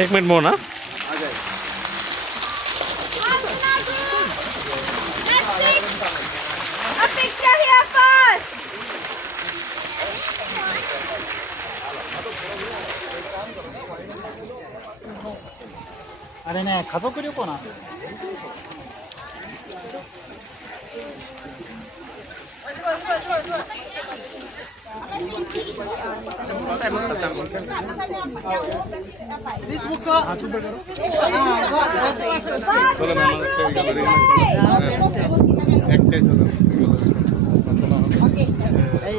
एक मिनट मोनाあれね、家族旅行なんですよ。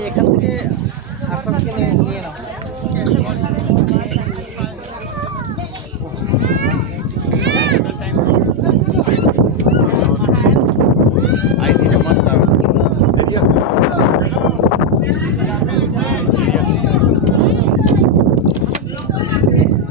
এখান থেকে আপনাকে নিয়ে নাও। Ahí tiene más.